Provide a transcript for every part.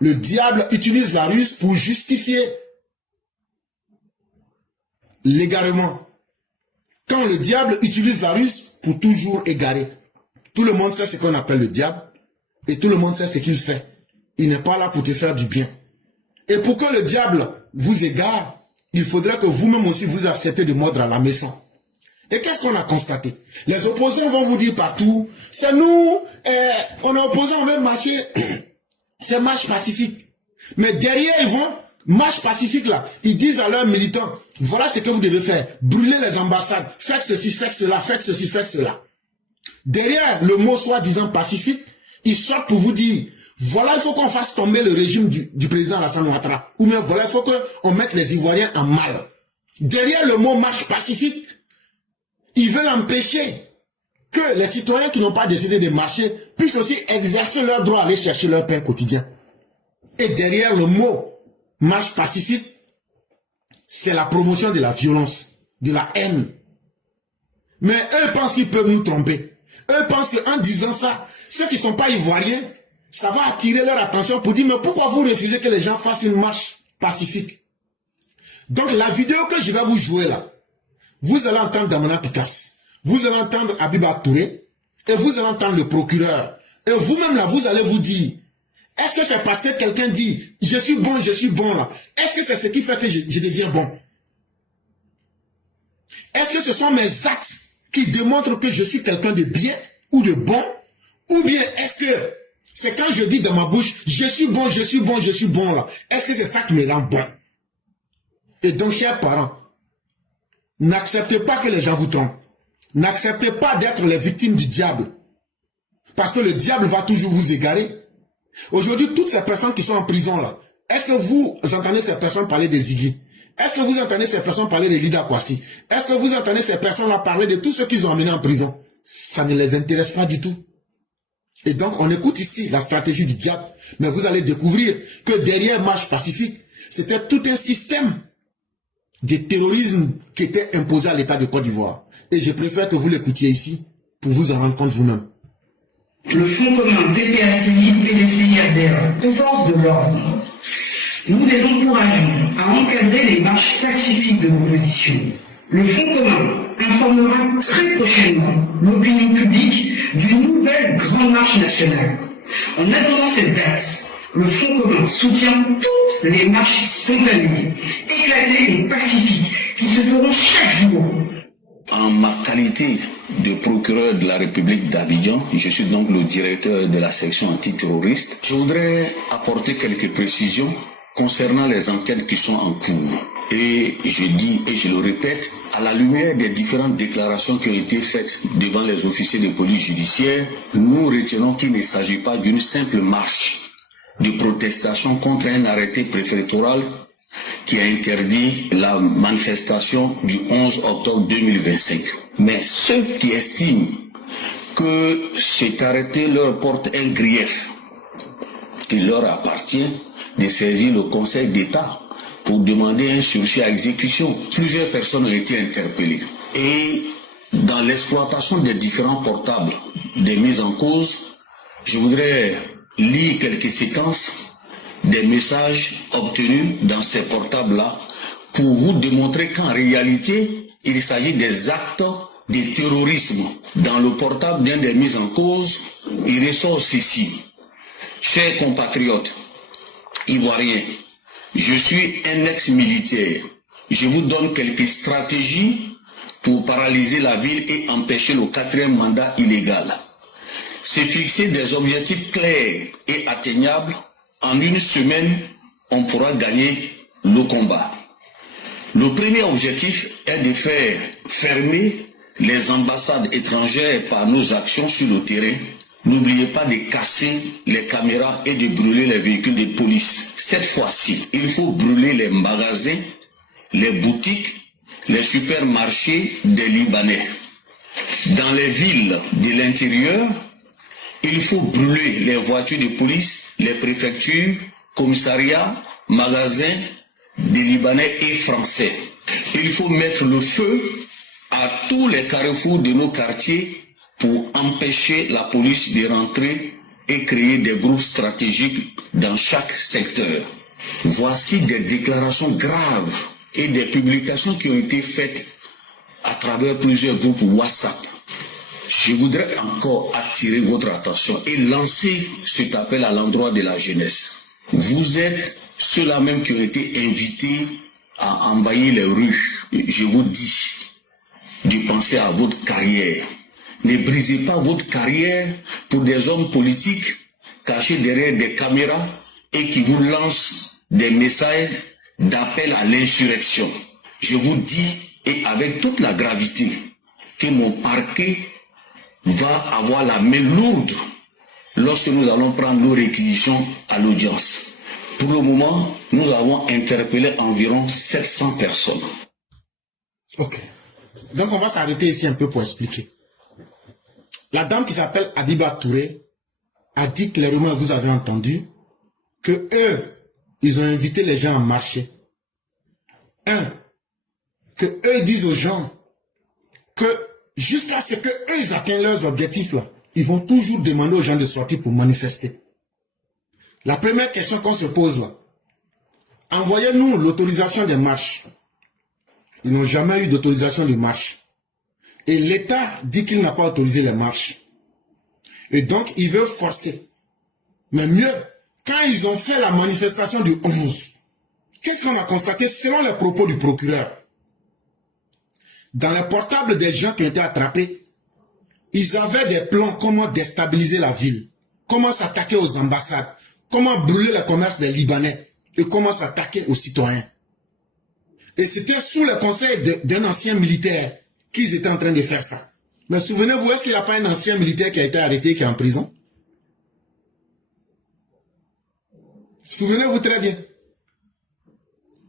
le diable utilise la ruse pour justifier l'égarement. Quand le diable utilise la ruse pour toujours égarer. Tout le monde sait ce qu'on appelle le diable et tout le monde sait ce qu'il fait. Il n'est pas là pour te faire du bien. Et pour que le diable vous égare, il faudrait que vous-même aussi vous acceptez de mordre à la maison. Et qu'est-ce qu'on a constaté? Les opposants vont vous dire partout, c'est nous, on est opposants, on veut marcher, c'est marche pacifique. Mais derrière, ils vont, marche pacifique là, ils disent à leurs militants, voilà ce que vous devez faire, brûlez les ambassades, faites ceci, faites cela, faites ceci, faites cela. Derrière le mot soi-disant pacifique, ils sortent pour vous dire, voilà, il faut qu'on fasse tomber le régime du président Alassane Ouattara. Ou bien voilà, il faut qu'on mette les Ivoiriens en mal. Derrière le mot marche pacifique, ils veulent empêcher que les citoyens qui n'ont pas décidé de marcher puissent aussi exercer leur droit à aller chercher leur pain quotidien. Et derrière le mot marche pacifique, c'est la promotion de la violence, de la haine. Mais eux pensent qu'ils peuvent nous tromper. Eux pensent qu'en disant ça, ceux qui ne sont pas ivoiriens, ça va attirer leur attention pour dire, mais pourquoi vous refusez que les gens fassent une marche pacifique? Donc la vidéo que je vais vous jouer là, vous allez entendre Damana Picasse, vous allez entendre Abiba Touré, et vous allez entendre le procureur. Et vous-même là, vous allez vous dire, est-ce que c'est parce que quelqu'un dit, je suis bon là, est-ce que c'est ce qui fait que je deviens bon? Est-ce que ce sont mes actes qui démontrent que je suis quelqu'un de bien ou de bon? Ou bien est-ce que c'est quand je dis dans ma bouche, je suis bon là, est-ce que c'est ça qui me rend bon? Et donc, chers parents, n'acceptez pas que les gens vous trompent. N'acceptez pas d'être les victimes du diable. Parce que le diable va toujours vous égarer. Aujourd'hui, toutes ces personnes qui sont en prison là, est-ce que vous entendez ces personnes parler des Ziggy? Est-ce que vous entendez ces personnes parler de Lida Kwasi? Est-ce que vous entendez ces personnes-là parler de tous ceux qu'ils ont emmenés en prison? Ça ne les intéresse pas du tout. Et donc, on écoute ici la stratégie du diable. Mais vous allez découvrir que derrière Marche Pacifique, c'était tout un système de terrorisme qui était imposé à l'État de Côte d'Ivoire. Et je préfère que vous l'écoutiez ici pour vous en rendre compte vous-même. Le Fonds commun PPACI, PDCI, ADR, de force de l'ordre, nous les encourageons à encadrer les marches pacifiques de l'opposition. Le Fonds commun informera très prochainement l'opinion publique d'une nouvelle grande marche nationale. En attendant cette date, le Fonds commun soutient toutes les marches spontanées, éclatées et pacifiques qui se feront chaque jour. En ma qualité de procureur de la République d'Abidjan, je suis donc le directeur de la section antiterroriste. Je voudrais apporter quelques précisions concernant les enquêtes qui sont en cours. Et je dis et je le répète, à la lumière des différentes déclarations qui ont été faites devant les officiers de police judiciaire, nous retenons qu'il ne s'agit pas d'une simple marche de protestation contre un arrêté préfectoral qui a interdit la manifestation du 11 octobre 2025. Mais ceux qui estiment que cet arrêté leur porte un grief, il leur appartient de saisir le Conseil d'État pour demander un sursis à exécution. Plusieurs personnes ont été interpellées. Et dans l'exploitation des différents portables des mises en cause, je voudrais lire quelques séquences des messages obtenus dans ces portables-là pour vous démontrer qu'en réalité, il s'agit des actes de terrorisme. Dans le portable d'un des mises en cause, il ressort ceci. Chers compatriotes ivoiriens, je suis un ex-militaire. Je vous donne quelques stratégies pour paralyser la ville et empêcher le 4e mandat illégal. C'est fixer des objectifs clairs et atteignables. En une semaine, on pourra gagner le combat. Le premier objectif est de faire fermer les ambassades étrangères par nos actions sur le terrain. N'oubliez pas de casser les caméras et de brûler les véhicules de police. Cette fois-ci, il faut brûler les magasins, les boutiques, les supermarchés des Libanais. Dans les villes de l'intérieur, il faut brûler les voitures de police, les préfectures, commissariats, magasins des Libanais et Français. Il faut mettre le feu à tous les carrefours de nos quartiers pour empêcher la police de rentrer et créer des groupes stratégiques dans chaque secteur. Voici des déclarations graves et des publications qui ont été faites à travers plusieurs groupes WhatsApp. Je voudrais encore attirer votre attention et lancer cet appel à l'endroit de la jeunesse. Vous êtes ceux-là même qui ont été invités à envahir les rues. Je vous dis de penser à votre carrière. Ne brisez pas votre carrière pour des hommes politiques cachés derrière des caméras et qui vous lancent des messages d'appel à l'insurrection. Je vous dis, et avec toute la gravité, que mon parquet va avoir la main lourde lorsque nous allons prendre nos réquisitions à l'audience. Pour le moment, nous avons interpellé environ 700 personnes. Ok. Donc on va s'arrêter ici un peu pour expliquer. La dame qui s'appelle Abiba Touré a dit clairement, vous avez entendu, que eux, ils ont invité les gens à marcher. Que eux disent aux gens que jusqu'à ce que eux ils atteignent leurs objectifs là, ils vont toujours demander aux gens de sortir pour manifester. La première question qu'on se pose là, envoyez-nous l'autorisation des marches. Ils n'ont jamais eu d'autorisation de marche. Et l'État dit qu'il n'a pas autorisé les marches. Et donc, il veut forcer. Mais mieux, quand ils ont fait la manifestation du 11, qu'est-ce qu'on a constaté selon les propos du procureur? Dans les portables des gens qui ont été attrapés, ils avaient des plans comment déstabiliser la ville, comment s'attaquer aux ambassades, comment brûler le commerce des Libanais et comment s'attaquer aux citoyens. Et c'était sous le conseil d'un ancien militaire qu'ils étaient en train de faire ça. Mais souvenez-vous, est-ce qu'il n'y a pas un ancien militaire qui a été arrêté, qui est en prison? Souvenez-vous très bien.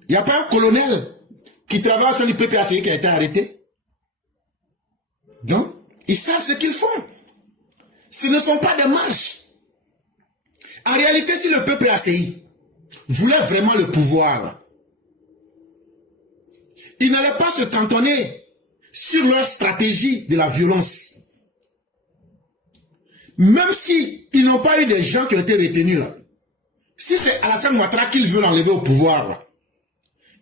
Il n'y a pas un colonel qui travaille sur le PPACI qui a été arrêté. Donc, ils savent ce qu'ils font. Ce ne sont pas des marches. En réalité, si le PPACI voulait vraiment le pouvoir, il n'allait pas se cantonner sur leur stratégie de la violence. Même si ils n'ont pas eu des gens qui ont été retenus là. Si c'est Alassane Ouattara qu'ils veulent enlever au pouvoir là,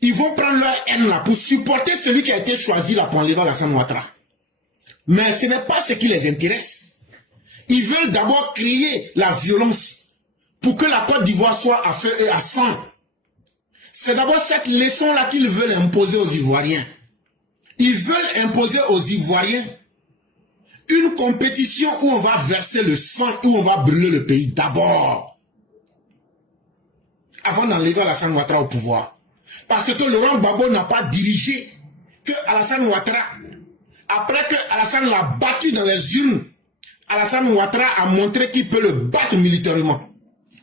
ils vont prendre leur haine là pour supporter celui qui a été choisi là pour enlever Alassane Ouattara. Mais ce n'est pas ce qui les intéresse. Ils veulent d'abord créer la violence pour que la Côte d'Ivoire soit à feu et à sang. C'est d'abord cette leçon-là qu'ils veulent imposer aux Ivoiriens. Ils veulent imposer aux Ivoiriens une compétition où on va verser le sang, où on va brûler le pays d'abord. Avant d'enlever Alassane Ouattara au pouvoir. Parce que Laurent Gbagbo n'a pas dirigé que Alassane Ouattara. Après que Alassane l'a battu dans les urnes, Alassane Ouattara a montré qu'il peut le battre militairement.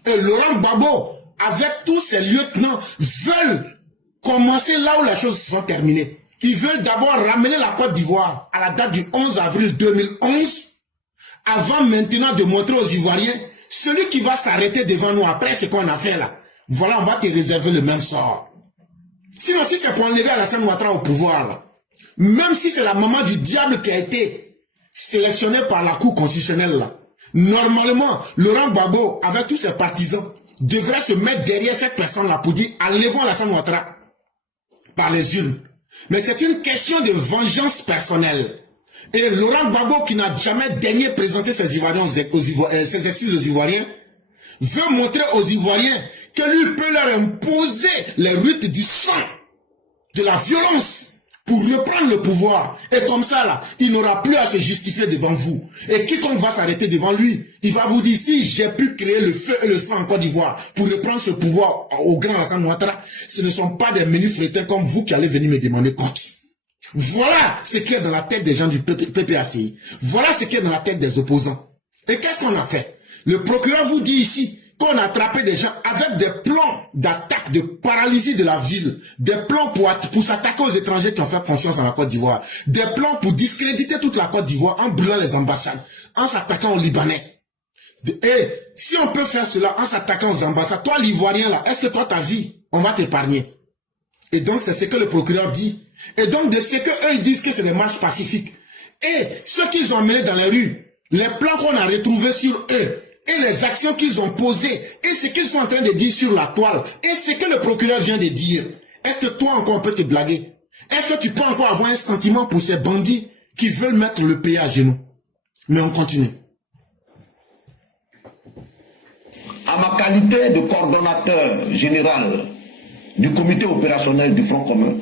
Et Laurent Gbagbo, avec tous ses lieutenants, veulent commencer là où les choses se sont terminées. Ils veulent d'abord ramener la Côte d'Ivoire à la date du 11 avril 2011, avant maintenant de montrer aux Ivoiriens, celui qui va s'arrêter devant nous après ce qu'on a fait là, voilà, on va te réserver le même sort. Sinon, si c'est pour enlever Alassane Ouattara au pouvoir, là, même si c'est la maman du diable qui a été sélectionnée par la Cour constitutionnelle, là, normalement, Laurent Gbagbo, avec tous ses partisans, devrait se mettre derrière cette personne-là pour dire enlevons Alassane Ouattara par les urnes. Mais c'est une question de vengeance personnelle. Et Laurent Gbagbo, qui n'a jamais daigné présenter ses Ivoiriens ses excuses aux Ivoiriens, veut montrer aux Ivoiriens que lui peut leur imposer les rites du sang, de la violence, pour reprendre le pouvoir. Et comme ça, là, il n'aura plus à se justifier devant vous. Et quiconque va s'arrêter devant lui, il va vous dire, si j'ai pu créer le feu et le sang en Côte d'Ivoire pour reprendre ce pouvoir au grand Alassane Ouattara, ce ne sont pas des menus frétins comme vous qui allez venir me demander compte. Voilà ce qui est dans la tête des gens du PPACI. Voilà ce qui est dans la tête des opposants. Et qu'est-ce qu'on a fait? Le procureur vous dit ici qu'on a attrapé des gens avec des plans d'attaque, de paralysie de la ville, des plans pour s'attaquer aux étrangers qui ont fait confiance en la Côte d'Ivoire, des plans pour discréditer toute la Côte d'Ivoire en brûlant les ambassades, en s'attaquant aux Libanais. Et si on peut faire cela en s'attaquant aux ambassades, toi l'Ivoirien là, est-ce que toi ta vie, on va t'épargner? Et donc c'est ce que le procureur dit. Et donc de ce que eux ils disent que c'est des marches pacifiques. Et ceux qu'ils ont amenés dans les rues, les plans qu'on a retrouvés sur eux, et les actions qu'ils ont posées, et ce qu'ils sont en train de dire sur la toile, et ce que le procureur vient de dire, est-ce que toi encore on peut te blaguer? Est-ce que tu peux encore avoir un sentiment pour ces bandits qui veulent mettre le pays à genoux? Mais on continue. À ma qualité de coordonnateur général du comité opérationnel du Front commun,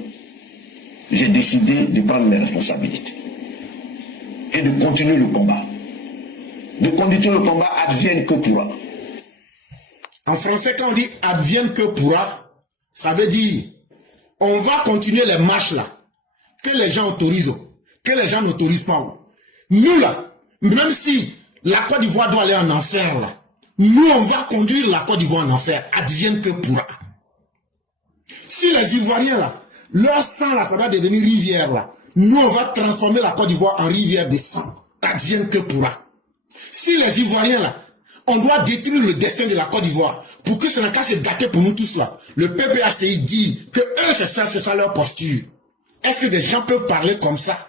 j'ai décidé de prendre mes responsabilités et de continuer le combat. De continuer le combat advienne que pourra. En français, quand on dit advienne que pourra, ça veut dire on va continuer les marches là, que les gens autorisent, que les gens n'autorisent pas. Nous là, même si la Côte d'Ivoire doit aller en enfer là, nous on va conduire la Côte d'Ivoire en enfer, advienne que pourra. Si les Ivoiriens là, leur sang là, ça va devenir rivière là, nous on va transformer la Côte d'Ivoire en rivière de sang, advienne que pourra. Si les Ivoiriens là, on doit détruire le destin de la Côte d'Ivoire pour que ce n'est qu'à se gâter pour nous tous là. Le PPACI dit que eux c'est ça leur posture. Est-ce que des gens peuvent parler comme ça?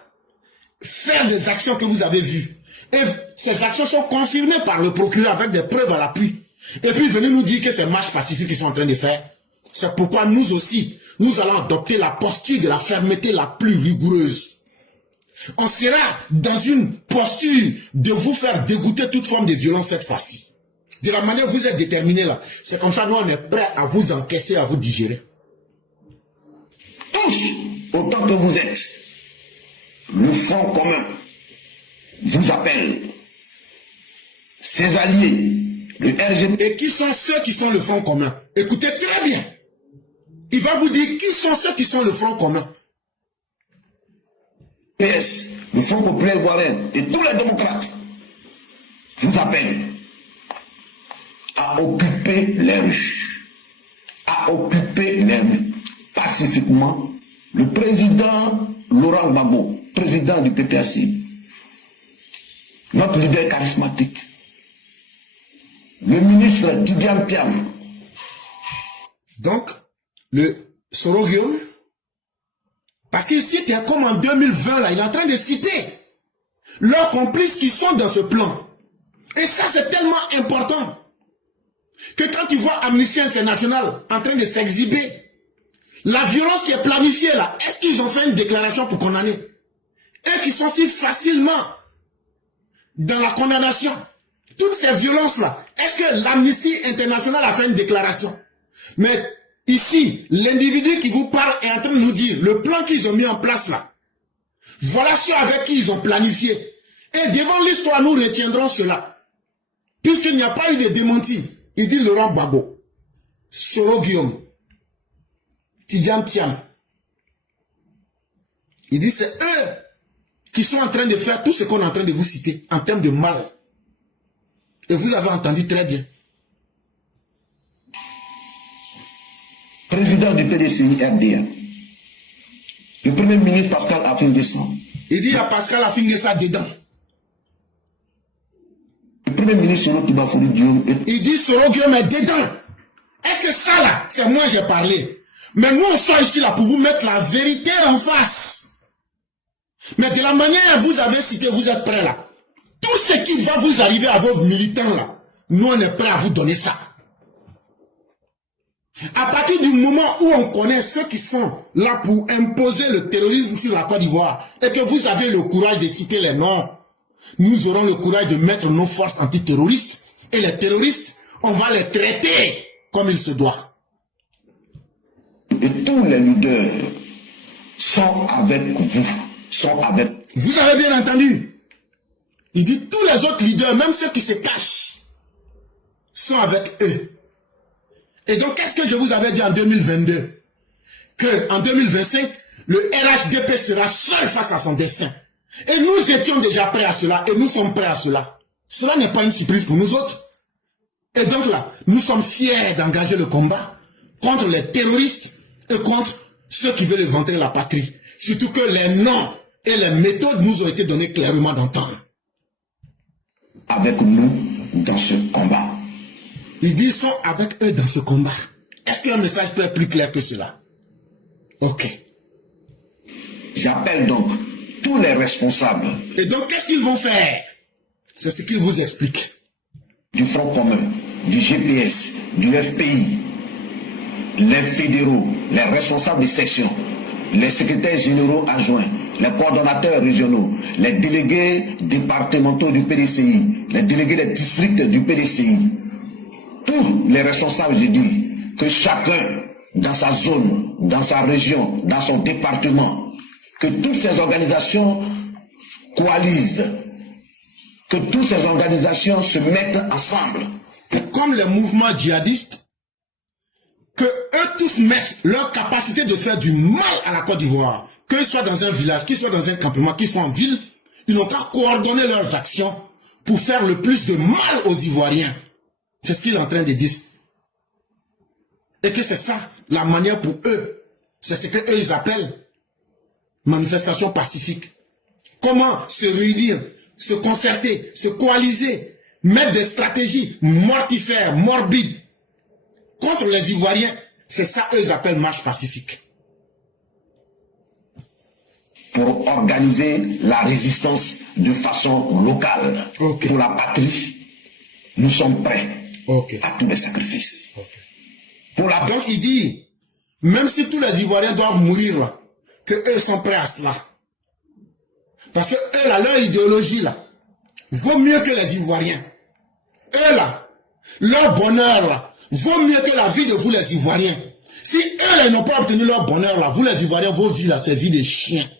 Faire des actions que vous avez vues. Et ces actions sont confirmées par le procureur avec des preuves à l'appui. Et puis venez nous dire que ces marches pacifiques qu'ils sont en train de faire. C'est pourquoi nous aussi, nous allons adopter la posture de la fermeté la plus rigoureuse. On sera dans une posture de vous faire dégoûter toute forme de violence cette fois-ci. De la manière dont vous êtes déterminés là, c'est comme ça nous on est prêts à vous encaisser, à vous digérer. Tous, autant que vous êtes, le Front commun vous appelle, ses alliés, le RGP. Et qui sont ceux qui sont le Front commun? Écoutez très bien. Il va vous dire qui sont ceux qui sont le Front commun. PS, le Front populaire ivoirien et tous les démocrates vous appellent à occuper les rues. À occuper les rues pacifiquement. Le président Laurent Gbagbo, président du PPACI, notre leader charismatique, le ministre Tidjane Thiam. Donc, le Sorogium, parce qu'il cite comme en 2020, là, il est en train de citer leurs complices qui sont dans ce plan. Et ça, c'est tellement important que quand tu vois Amnesty International en train de s'exhiber, la violence qui est planifiée là, est-ce qu'ils ont fait une déclaration pour condamner? Eux qui sont si facilement dans la condamnation, toutes ces violences-là, est-ce que l'Amnesty International a fait une déclaration? Mais ici, l'individu qui vous parle est en train de nous dire le plan qu'ils ont mis en place là. Voilà ceux avec qui ils ont planifié. Et devant l'histoire, nous retiendrons cela. Puisqu'il n'y a pas eu de démenti. Il dit Laurent Gbagbo, Soro Guillaume, Tidjane Thiam. Il dit c'est eux qui sont en train de faire tout ce qu'on est en train de vous citer en termes de mal. Et vous avez entendu très bien. Président du PDCI RDA, le Premier ministre Pascal Afingessa. Il dit il y a Pascal Afingessa dedans. Le Premier ministre Soro Toubafoury Diom. Il dit Soro Guillaume est dedans. Est-ce que ça là, c'est moi qui ai parlé? Mais nous on sort ici là pour vous mettre la vérité en face. Mais de la manière dont vous avez cité, vous êtes prêts là. Tout ce qui va vous arriver à vos militants là, nous on est prêts à vous donner ça. À partir du moment où on connaît ceux qui sont là pour imposer le terrorisme sur la Côte d'Ivoire et que vous avez le courage de citer les noms, nous aurons le courage de mettre nos forces antiterroristes et les terroristes, on va les traiter comme il se doit. Et tous les leaders sont avec vous, sont avec... Vous avez bien entendu. Il dit tous les autres leaders, même ceux qui se cachent, sont avec eux. Et donc, qu'est-ce que je vous avais dit en 2022? Que en 2025, le RHDP sera seul face à son destin. Et nous étions déjà prêts à cela, et nous sommes prêts à cela. Cela n'est pas une surprise pour nous autres. Et donc là, nous sommes fiers d'engager le combat contre les terroristes et contre ceux qui veulent éventrer la patrie. Surtout que les noms et les méthodes nous ont été donnés clairement d'entendre. Avec nous dans ce combat. Ils disent sont avec eux dans ce combat. Est-ce qu'un message peut être plus clair que cela? Ok. J'appelle donc tous les responsables. Et donc, qu'est-ce qu'ils vont faire? C'est ce qu'ils vous expliquent. du Front commun, du GPS, du FPI, les fédéraux, les responsables des sections, les secrétaires généraux adjoints, les coordonnateurs régionaux, les délégués départementaux du PDCI, les délégués des districts du PDCI, tous les responsables, je dis, que chacun dans sa zone, dans sa région, dans son département, que toutes ces organisations coalisent, que toutes ces organisations se mettent ensemble. Comme les mouvements djihadistes, que eux tous mettent leur capacité de faire du mal à la Côte d'Ivoire, qu'ils soient dans un village, qu'ils soient dans un campement, qu'ils soient en ville, ils n'ont qu'à coordonner leurs actions pour faire le plus de mal aux Ivoiriens. C'est ce qu'il est en train de dire. Et que c'est ça, la manière pour eux. C'est ce qu'eux ils appellent manifestation pacifique. Comment se réunir, se concerter, se coaliser, mettre des stratégies mortifères, morbides contre les Ivoiriens. C'est ça, eux ils appellent marche pacifique. Pour organiser la résistance de façon locale. Okay. Pour la patrie, nous sommes prêts à tous les sacrifices. Pour la... Donc il dit, même si tous les Ivoiriens doivent mourir, là, que eux sont prêts à cela. Parce que eux, là, leur idéologie, là, vaut mieux que les Ivoiriens. Eux, là, leur bonheur, là, vaut mieux que la vie de vous, les Ivoiriens. Si eux, là, n'ont pas obtenu leur bonheur, là, vous, les Ivoiriens, vos vies, là, c'est vie de chiens.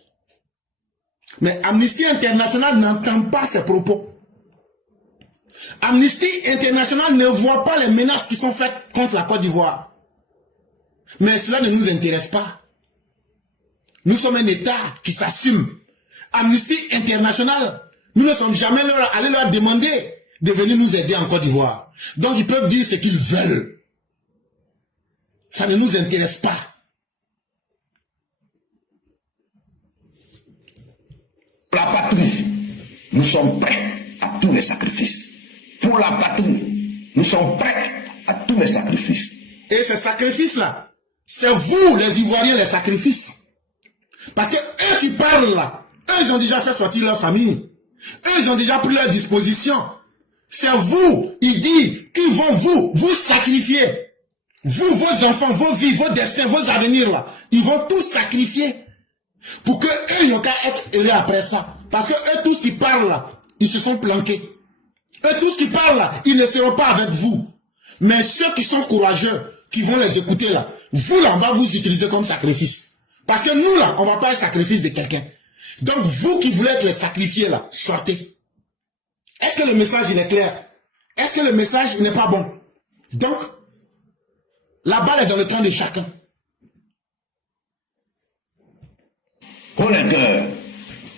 Mais Amnesty International n'entend pas ces propos. Amnesty International ne voit pas les menaces qui sont faites contre la Côte d'Ivoire. Mais cela ne nous intéresse pas. Nous sommes un État qui s'assume. Amnesty International, nous ne sommes jamais allés leur demander de venir nous aider en Côte d'Ivoire. Donc ils peuvent dire ce qu'ils veulent. Ça ne nous intéresse pas. Pour la patrie, nous sommes prêts à tous les sacrifices. Pour la patrie, nous sommes prêts à tous les sacrifices. Et ces sacrifices-là, c'est vous, les Ivoiriens, les sacrifices. Parce que eux qui parlent là, eux, ils ont déjà fait sortir leur famille. Eux, ils ont déjà pris leur disposition. C'est vous, il dit, qui vont vous sacrifier. Vous, vos enfants, vos vies, vos destins, vos avenirs là, ils vont tous sacrifier. Pour que eux, ils n'ont qu'à être élus après ça. Parce que eux, tous qui parlent là, ils se sont planqués. Eux, tous qui parlent là, ils ne seront pas avec vous. Mais ceux qui sont courageux, qui vont les écouter là, vous là, on va vous utiliser comme sacrifice. Parce que nous là, on ne va pas être sacrifice de quelqu'un. Donc vous qui voulez être les sacrifiés là, sortez. Est-ce que le message il est clair? Est-ce que le message n'est pas bon? Donc, la balle est dans le camp de chacun. Haut les cœurs,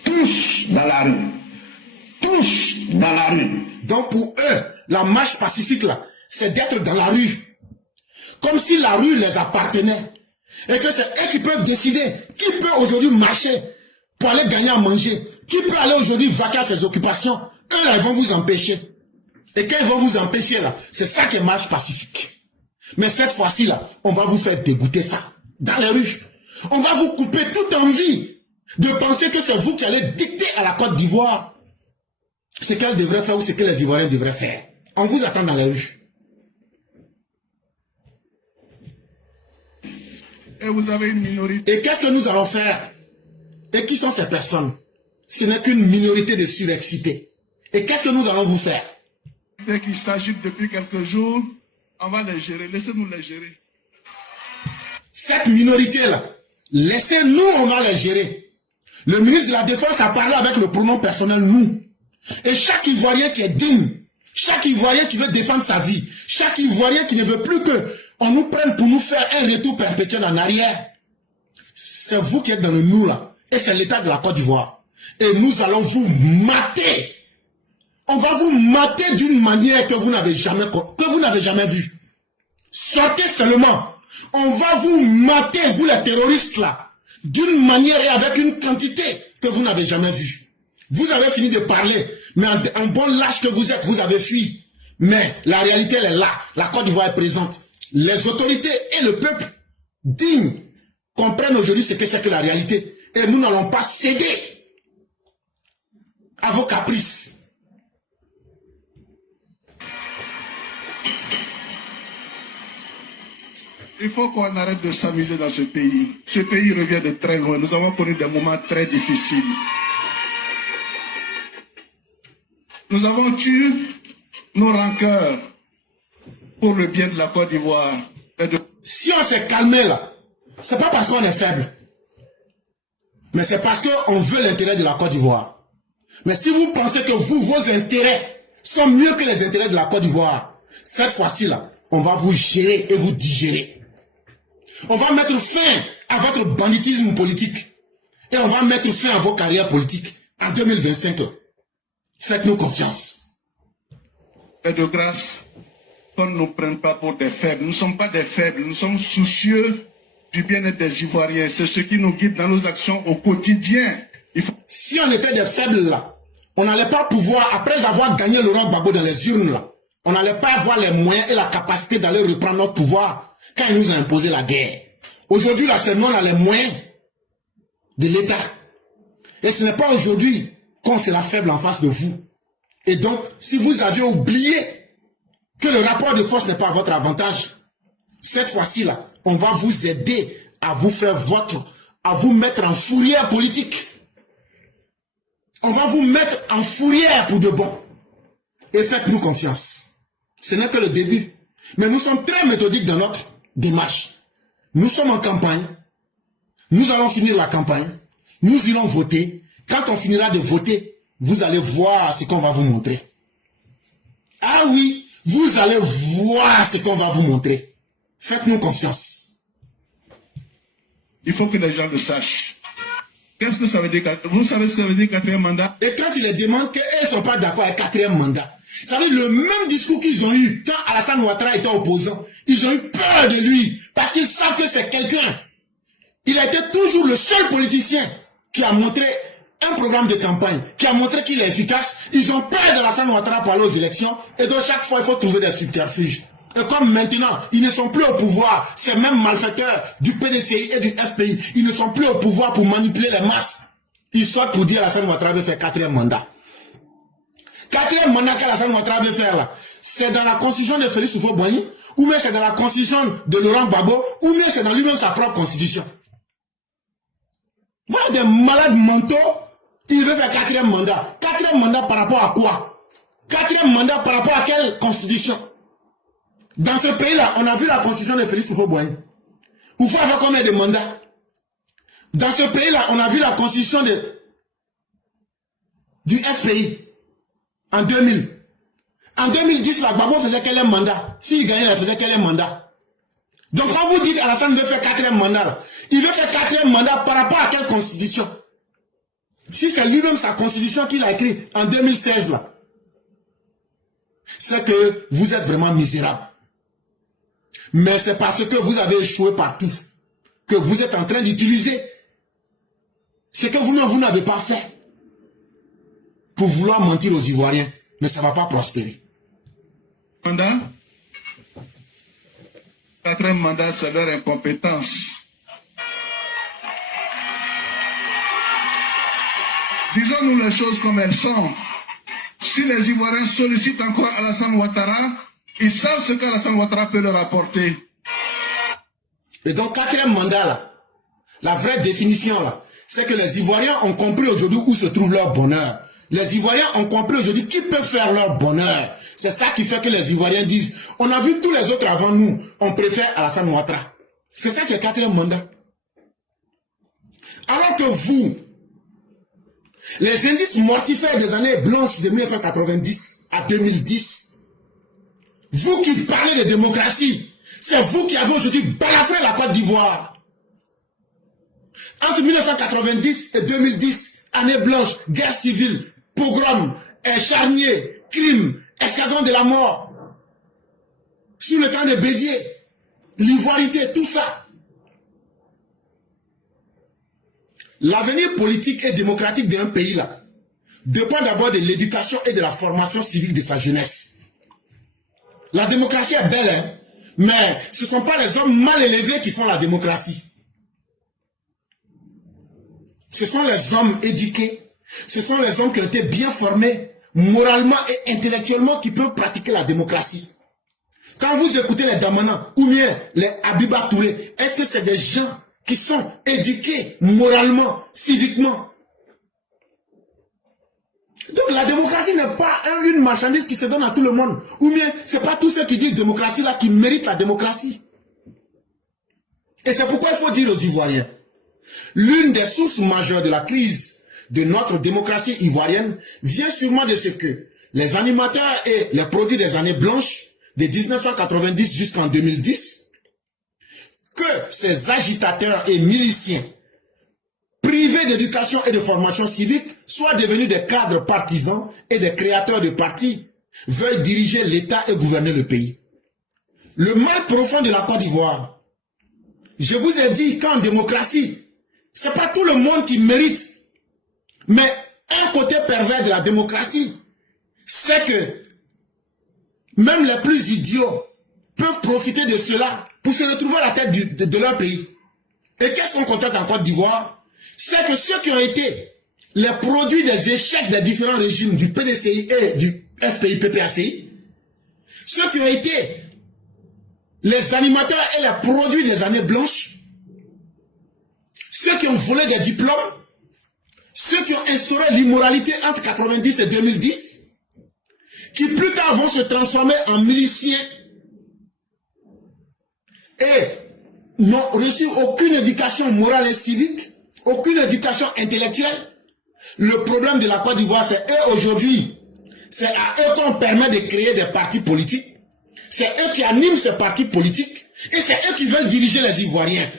tous dans la rue. Tous dans la rue. Donc pour eux, la marche pacifique là, c'est d'être dans la rue. Comme si la rue les appartenait. Et que c'est eux qui peuvent décider qui peut aujourd'hui marcher pour aller gagner à manger. Qui peut aller aujourd'hui vaquer à ses occupations. Eux là, ils vont vous empêcher. Et quand ils vont vous empêcher là, c'est ça qui est marche pacifique. Mais cette fois-ci là, on va vous faire dégoûter ça. Dans les rues. On va vous couper toute envie de penser que c'est vous qui allez dicter à la Côte d'Ivoire ce qu'elle devrait faire ou ce que les Ivoiriens devraient faire. On vous attend dans les rues. Et vous avez une minorité. Et qu'est-ce que nous allons faire? Et qui sont ces personnes? Ce n'est qu'une minorité de surexcités. Et qu'est-ce que nous allons vous faire? Dès qu'il s'agit depuis quelques jours, on va les gérer. Laissez-nous les gérer. Cette minorité-là, laissez-nous, on va les gérer. Le ministre de la Défense a parlé avec le pronom personnel « nous ». Et chaque Ivoirien qui est digne, chaque Ivoirien qui veut défendre sa vie, chaque Ivoirien qui ne veut plus qu'on nous prenne pour nous faire un retour perpétuel en arrière, c'est vous qui êtes dans le nous là. Et c'est l'État de la Côte d'Ivoire. Et nous allons vous mater. On va vous mater d'une manière que vous n'avez jamais vue. Sortez seulement. On va vous mater, vous les terroristes là, d'une manière et avec une quantité que vous n'avez jamais vue. Vous avez fini de parler, mais en bon lâche que vous êtes, vous avez fui. Mais la réalité, elle est là. La Côte d'Ivoire est présente. Les autorités et le peuple dignes comprennent aujourd'hui ce que c'est que la réalité. Et nous n'allons pas céder à vos caprices. Il faut qu'on arrête de s'amuser dans ce pays. Ce pays revient de très loin. Nous avons connu des moments très difficiles. Nous avons tué nos rancœurs pour le bien de la Côte d'Ivoire. Si on s'est calmé là, c'est pas parce qu'on est faible, mais c'est parce qu'on veut l'intérêt de la Côte d'Ivoire. Mais si vous pensez que vos intérêts sont mieux que les intérêts de la Côte d'Ivoire, cette fois-ci là, on va vous gérer et vous digérer. On va mettre fin à votre banditisme politique. Et on va mettre fin à vos carrières politiques en 2025. Faites-nous confiance. Et de grâce, qu'on ne nous prenne pas pour des faibles. Nous ne sommes pas des faibles. Nous sommes soucieux du bien-être des Ivoiriens. C'est ce qui nous guide dans nos actions au quotidien. Si on était des faibles là, on n'allait pas pouvoir, après avoir gagné Laurent Gbagbo dans les urnes là, on n'allait pas avoir les moyens et la capacité d'aller reprendre notre pouvoir quand il nous a imposé la guerre. Aujourd'hui, là, seulement on a les moyens de l'État. Et ce n'est pas aujourd'hui qu'on sera faible en face de vous. Et donc, si vous aviez oublié que le rapport de force n'est pas à votre avantage, cette fois-ci, là, on va vous aider à vous faire à vous mettre en fourrière politique. On va vous mettre en fourrière pour de bon. Et faites-nous confiance. Ce n'est que le début. Mais nous sommes très méthodiques dans notre démarche. Nous sommes en campagne. Nous allons finir la campagne. Nous irons voter. Quand on finira de voter, vous allez voir ce qu'on va vous montrer. Ah oui, vous allez voir ce qu'on va vous montrer. Faites-nous confiance. Il faut que les gens le sachent. Qu'est-ce que ça veut dire? Vous savez ce que ça veut dire quatrième mandat? Et quand ils les demandent qu'ils ne sont pas d'accord avec quatrième mandat, ça veut dire le même discours qu'ils ont eu quand Alassane Ouattara était opposant. Ils ont eu peur de lui parce qu'ils savent que c'est quelqu'un. Il a été toujours le seul politicien qui a montré un programme de campagne, qui a montré qu'il est efficace. Ils ont peur d'Alassane Ouattara pour aller aux élections et donc chaque fois il faut trouver des subterfuges. Et comme maintenant, ils ne sont plus au pouvoir, ces mêmes malfaiteurs du PDCI et du FPI, ils ne sont plus au pouvoir pour manipuler les masses. Ils sortent pour dire Alassane Ouattara veut faire quatrième mandat. Quatrième mandat qu'Alassane Ouattara veut faire là, c'est dans la constitution de Félix Houphouët-Boigny, ou bien c'est dans la constitution de Laurent Gbagbo, ou bien c'est dans lui-même sa propre constitution. Voilà des malades mentaux, il veut faire quatrième mandat. Quatrième mandat par rapport à quoi? Quatrième mandat par rapport à quelle constitution? Dans ce pays-là, on a vu la constitution de Félix Houphouët-Boigny. Houphouët avait combien de mandats? Dans ce pays-là, on a vu la constitution du FPI en 2000. En 2010, la Gbagbo faisait quel mandat? S'il gagnait, il faisait quel mandat? Donc quand vous dites Alassane veut faire quatrième mandat, là, il veut faire quatrième mandat par rapport à quelle constitution? Si c'est lui-même sa constitution qu'il a écrite en 2016, là, c'est que vous êtes vraiment misérable. Mais c'est parce que vous avez échoué partout que vous êtes en train d'utiliser ce que vous-même vous n'avez pas fait pour vouloir mentir aux Ivoiriens. Mais ça ne va pas prospérer. Mandat. Quatrième mandat, c'est leur incompétence. Disons-nous les choses comme elles sont. Si les Ivoiriens sollicitent encore Alassane Ouattara, ils savent ce qu'Alassane Ouattara peut leur apporter. Et donc, quatrième mandat, là, la vraie définition, là, c'est que les Ivoiriens ont compris aujourd'hui où se trouve leur bonheur. Les Ivoiriens ont compris aujourd'hui qui peut faire leur bonheur. C'est ça qui fait que les Ivoiriens disent, on a vu tous les autres avant nous, on préfère Alassane Ouattara. C'est ça qui est le quatrième mandat. Alors que vous, les indices mortifères des années blanches de 1990 à 2010, vous qui parlez de démocratie, c'est vous qui avez aujourd'hui balafré la Côte d'Ivoire. Entre 1990 et 2010, année blanche, guerre civile, pogrom, charnier, crime, escadron de la mort, sous le temps de Bédier, l'ivoirité, tout ça. L'avenir politique et démocratique d'un pays là dépend d'abord de l'éducation et de la formation civique de sa jeunesse. La démocratie est belle, hein? Mais ce ne sont pas les hommes mal élevés qui font la démocratie. Ce sont les hommes éduqués, ce sont les hommes qui ont été bien formés, moralement et intellectuellement, qui peuvent pratiquer la démocratie. Quand vous écoutez les Damana ou bien les Abiba Touré, est-ce que c'est des gens qui sont éduqués moralement, civiquement? Donc la démocratie n'est pas une marchandise qui se donne à tout le monde. Ou bien, ce n'est pas tous ceux qui disent démocratie là qui méritent la démocratie. Et c'est pourquoi il faut dire aux Ivoiriens, l'une des sources majeures de la crise de notre démocratie ivoirienne vient sûrement de ce que les animateurs et les produits des années blanches, de 1990 jusqu'en 2010, que ces agitateurs et miliciens, privés d'éducation et de formation civique, soient devenus des cadres partisans et des créateurs de partis, veuillent diriger l'État et gouverner le pays. Le mal profond de la Côte d'Ivoire, je vous ai dit qu'en démocratie, ce n'est pas tout le monde qui mérite, mais un côté pervers de la démocratie, c'est que même les plus idiots peuvent profiter de cela pour se retrouver à la tête de leur pays. Et qu'est-ce qu'on constate en Côte d'Ivoire? C'est que ceux qui ont été les produits des échecs des différents régimes du PDCI et du FPI-PPACI, ceux qui ont été les animateurs et les produits des années blanches, ceux qui ont volé des diplômes, ceux qui ont instauré l'immoralité entre 90 et 2010, qui plus tard vont se transformer en miliciens et n'ont reçu aucune éducation morale et civique, aucune éducation intellectuelle. Le problème de la Côte d'Ivoire, c'est eux aujourd'hui, c'est à eux qu'on permet de créer des partis politiques, c'est eux qui animent ces partis politiques et c'est eux qui veulent diriger les Ivoiriens.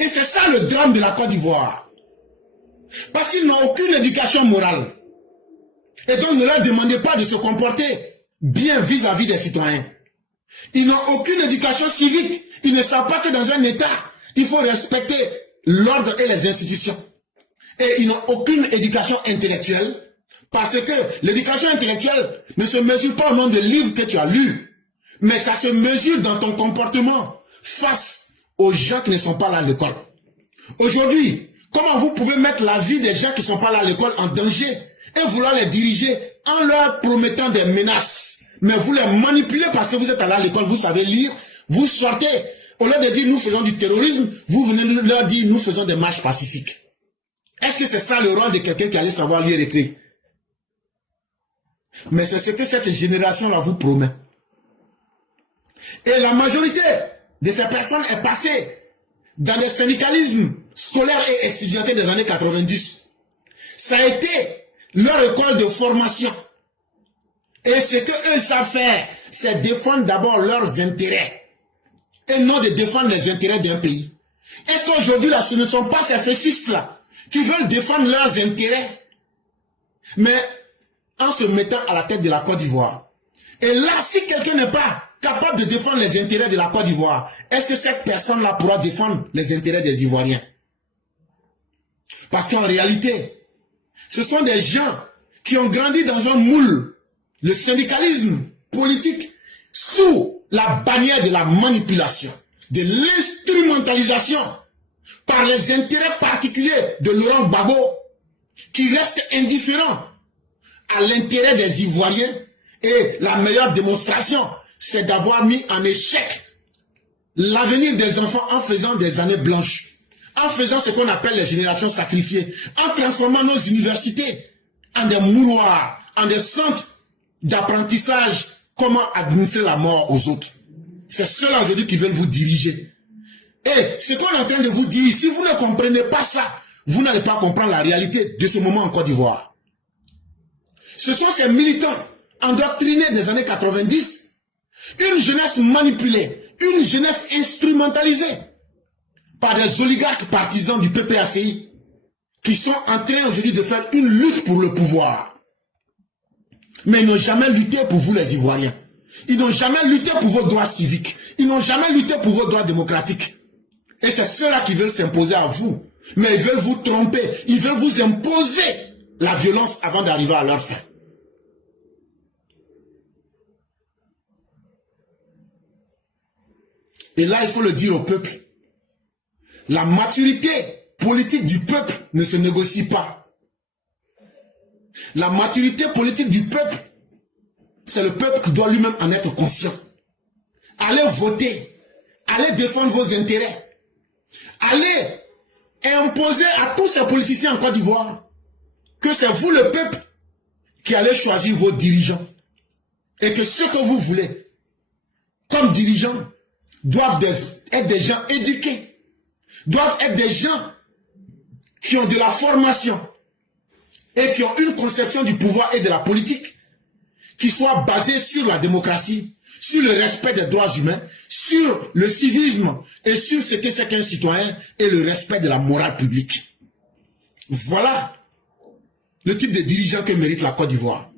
Et c'est ça le drame de la Côte d'Ivoire. Parce qu'ils n'ont aucune éducation morale. Et donc ne leur demandez pas de se comporter bien vis-à-vis des citoyens. Ils n'ont aucune éducation civique. Ils ne savent pas que dans un État, il faut respecter l'ordre et les institutions. Et ils n'ont aucune éducation intellectuelle. Parce que l'éducation intellectuelle ne se mesure pas au nombre de livres que tu as lus. Mais ça se mesure dans ton comportement face aux gens qui ne sont pas là à l'école. Aujourd'hui, comment vous pouvez mettre la vie des gens qui ne sont pas là à l'école en danger et vouloir les diriger en leur promettant des menaces? Mais vous les manipulez parce que vous êtes allé à l'école, vous savez lire, vous sortez. Au lieu de dire nous faisons du terrorisme, vous venez leur dire nous faisons des marches pacifiques. Est-ce que c'est ça le rôle de quelqu'un qui allait savoir lire et écrire? Mais c'est ce que cette génération-là vous promet. Et la majorité de ces personnes est passée dans le syndicalisme scolaire et étudiantin des années 90. Ça a été leur école de formation. Et ce qu'eux savent faire, c'est défendre d'abord leurs intérêts. Et non de défendre les intérêts d'un pays. Est-ce qu'aujourd'hui, là, ce ne sont pas ces fascistes-là qui veulent défendre leurs intérêts, mais en se mettant à la tête de la Côte d'Ivoire? Et là, si quelqu'un n'est pas capable de défendre les intérêts de la Côte d'Ivoire, est-ce que cette personne-là pourra défendre les intérêts des Ivoiriens? Parce qu'en réalité, ce sont des gens qui ont grandi dans un moule, le syndicalisme politique, sous la bannière de la manipulation, de l'instrumentalisation par les intérêts particuliers de Laurent Gbagbo, qui reste indifférent à l'intérêt des Ivoiriens. Et la meilleure démonstration, c'est d'avoir mis en échec l'avenir des enfants en faisant des années blanches, en faisant ce qu'on appelle les générations sacrifiées, en transformant nos universités en des mouroirs, en des centres d'apprentissage, comment administrer la mort aux autres. C'est ceux-là aujourd'hui qui veulent vous diriger. Et ce qu'on est en train de vous dire, si vous ne comprenez pas ça, vous n'allez pas comprendre la réalité de ce moment en Côte d'Ivoire. Ce sont ces militants endoctrinés des années 90, une jeunesse manipulée, une jeunesse instrumentalisée par des oligarques partisans du PPACI qui sont en train aujourd'hui de faire une lutte pour le pouvoir. Mais ils n'ont jamais lutté pour vous les Ivoiriens. Ils n'ont jamais lutté pour vos droits civiques. Ils n'ont jamais lutté pour vos droits démocratiques. Et c'est ceux-là qui veulent s'imposer à vous. Mais ils veulent vous tromper. Ils veulent vous imposer la violence avant d'arriver à leur fin. Et là, il faut le dire au peuple. La maturité politique du peuple ne se négocie pas. La maturité politique du peuple c'est le peuple qui doit lui-même en être conscient. Allez voter, allez défendre vos intérêts, allez imposer à tous ces politiciens en Côte d'Ivoire que c'est vous le peuple qui allez choisir vos dirigeants et que ce que vous voulez comme dirigeants doivent être des gens éduqués, doivent être des gens qui ont de la formation et qui ont une conception du pouvoir et de la politique qui soit basée sur la démocratie, sur le respect des droits humains, sur le civisme et sur ce que c'est qu'un citoyen et le respect de la morale publique. Voilà le type de dirigeant que mérite la Côte d'Ivoire.